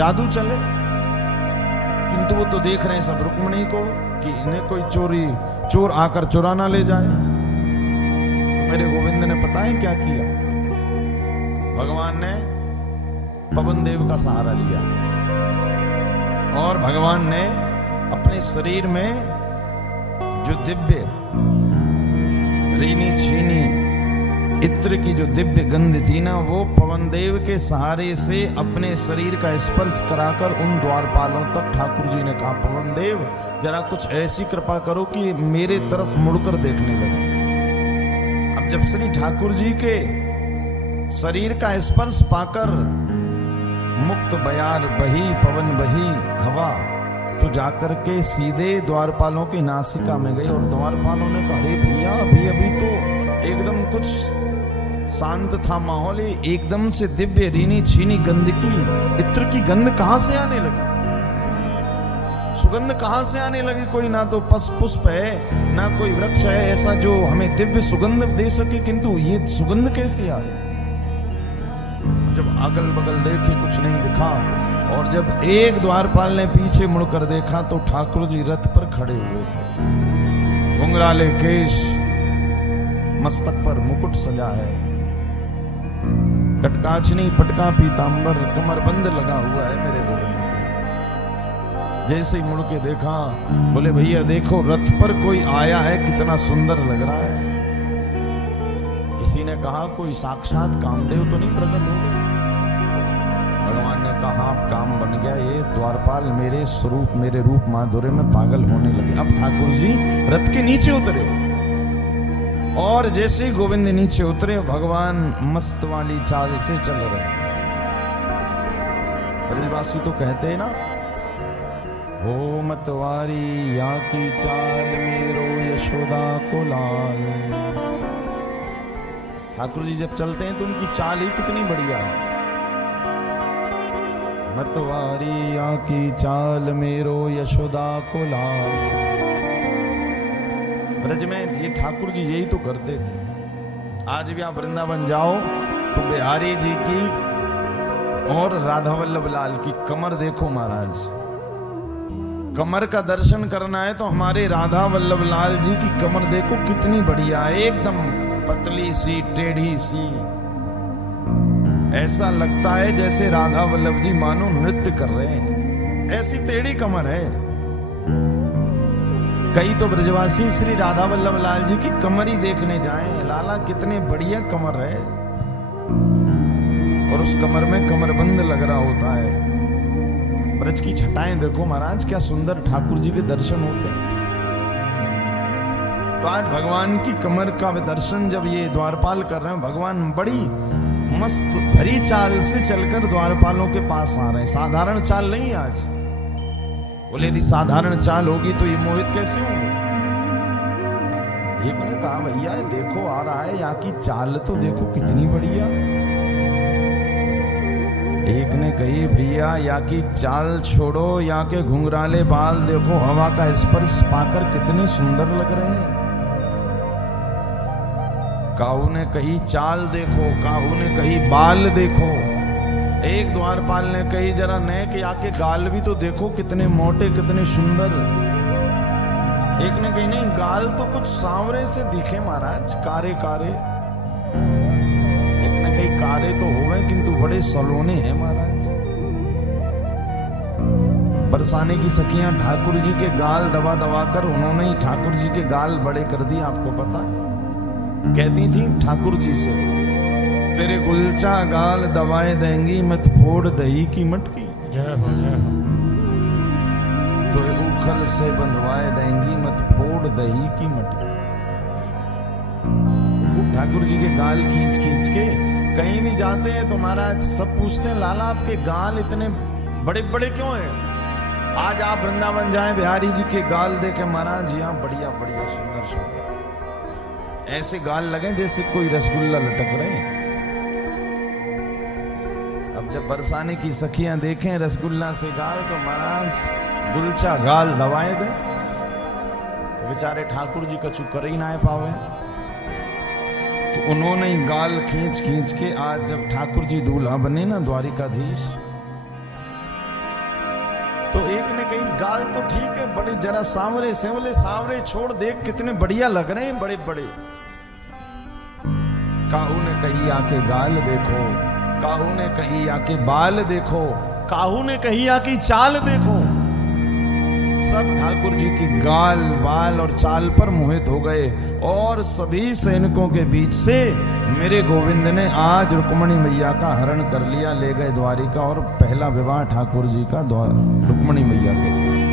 जादू चले। किंतु वो तो देख रहे हैं सब रुक्मिणी को कि इन्हें कोई चोर आकर चुरा ना ले जाए। तो मेरे गोविंद ने पता है क्या किया? भगवान ने पवन देव का सहारा लिया और भगवान ने अपने शरीर में जो दिव्य रीनी छीनी इत्र की जो दिव्य गंध थी ना, वो पवन देव के सहारे से अपने शरीर का स्पर्श कराकर उन द्वारपालों तक ठाकुर जी ने कहा, पवन देव जरा कुछ ऐसी कृपा करो कि मेरे तरफ मुड़कर देखने लगे। अब जब श्री ठाकुर जी के शरीर का स्पर्श पाकर मुक्त बयार बही पवन बही हवा, तो जाकर के सीधे द्वारपालों की नासिका में गई और द्वारपालों ने कहा, अरे भैया अभी तो एकदम कुछ शांत था माहौल, एकदम से दिव्य रीनी छीनी गंध की इत्र की गंध कहां से आने लगी? सुगंध कहां से आने लगी? कोई ना तो पुष्प है ना कोई वृक्ष है ऐसा जो हमें दिव्य सुगंध दे सके, किंतु ये सुगंध कैसे आ रही? जब अगल बगल देखे कुछ नहीं दिखा और जब एक द्वारपाल ने पीछे मुड़कर देखा तो ठाकुर जी रथ पर खड़े हुए थे। घुंघराले केश, मस्तक पर मुकुट सजा है, कटकाचनी पटका पीतांबर, कमरबंद लगा हुआ है मेरे गोविंद। जैसे ही मुड़ के देखा बोले, भैया देखो रथ पर कोई आया है, कितना सुंदर लग रहा है। किसी ने कहा कोई साक्षात कामदेव तो नहीं प्रकट हो गए? भगवान ने कहा काम बन गया, ये द्वारपाल मेरे स्वरूप मेरे रूप माधुर्य में पागल होने लगे। अब ठाकुर जी रथ के नीचे उतरे और जैसे ही गोविंद नीचे उतरे भगवान मस्त वाली चाल से चल रहे। ब्रजवासी तो कहते हैं ना, हो मतवारी या की चाल मेरो यशोदा को लाल। ठाकुर जी जब चलते हैं तो उनकी चाल ही कितनी बढ़िया है। मतवारी या की चाल मेरो यशोदा को लाल। ब्रज में ये ठाकुर जी यही तो करते थे। आज भी आप वृंदावन जाओ तो बिहारी जी की और राधा वल्लभ लाल की कमर देखो महाराज। कमर का दर्शन करना है तो हमारे राधा वल्लभ लाल जी की कमर देखो कितनी बढ़िया है, एकदम पतली सी टेढ़ी सी, ऐसा लगता है जैसे राधा वल्लभ जी मानो नृत्य कर रहे हैं, ऐसी टेढ़ी कमर है। कई तो ब्रजवासी श्री राधा वल्लभ लाल जी की कमर ही देखने जाएं, लाला कितने बढ़िया कमर है, और उस कमर में कमरबंद लग रहा होता है। ब्रज की छटाएं देखो महाराज, क्या सुंदर ठाकुर जी के दर्शन होते हैं। तो आज भगवान की कमर का दर्शन जब ये द्वारपाल कर रहे हैं, भगवान बड़ी मस्त भरी चाल से चलकर द्वारपालों के पास आ रहे हैं। साधारण चाल नहीं आज। बोले यदि साधारण चाल होगी तो ये मोहित कैसे होंगे? एक ने कहा भैया देखो आ रहा है, यहाँ की चाल तो देखो कितनी बढ़िया। एक ने कही भैया यहाँ की चाल छोड़ो, यहाँ के घुंघराले बाल देखो, हवा का स्पर्श पाकर कितने सुंदर लग रहे हैं। काहू ने कही चाल देखो, काहू ने कही बाल देखो, एक द्वारपाल ने कही जरा नेक आके गाल भी तो देखो कितने मोटे कितने सुंदर। एक ने कही नहीं गाल तो कुछ सांवरे से दिखे महाराज, कारे कारे। एक ने कही कारे तो हो गए किंतु बड़े सलोने हैं महाराज। बरसाने की सखियां ठाकुर जी के गाल दबा दबा कर उन्होंने ही ठाकुर जी के गाल बड़े कर दिए। आपको पता कहती थी ठाकुर जी से, तेरे गुलचा गाल दबाए देंगी मत फोड़ दही की मटकी। जय हो जय हो। तो उखल से बंधवाए देंगी मत फोड़ दही की मटकी। ठाकुर जी के गाल खींच खींच के कहीं भी जाते हैं तो महाराज सब पूछते हैं लाला आपके गाल इतने बड़े बड़े क्यों हैं? आज आप वृंदावन जाएं बिहारी जी के गाल देखे महाराज, यहाँ बढ़िया बढ़िया सुंदर सुंदर ऐसे गाल लगे जैसे कोई रसगुल्ला लटक रहे हैं। अब जब बरसाने की सखियां देखें रसगुल्ला से गाल तो महाराज गुलचा गाल दबाए दे। बेचारे ठाकुर जी कछु कर ही ना पावे, तो उन्होंने ही गाल खींच खींच के आज जब ठाकुर जी दूल्हा बने ना द्वारिकाधीश, तो एक ने कही गाल तो ठीक है, बड़े जरा सांवरे से, बोले सांवरे छोड़, देख कितने बढ़िया लग रहे हैं, बड़े बड़े। काहू ने कही आके गाल देखो, काहू ने कही आके बाल देखो, काहू ने कही आकी चाल देखो। सब ठाकुर जी की गाल बाल और चाल पर मोहित हो गए और सभी सैनिकों के बीच से मेरे गोविंद ने आज रुक्मणी मैया का हरण कर लिया, ले गए द्वारिका और पहला विवाह ठाकुर जी का रुक्मणी मैया के साथ।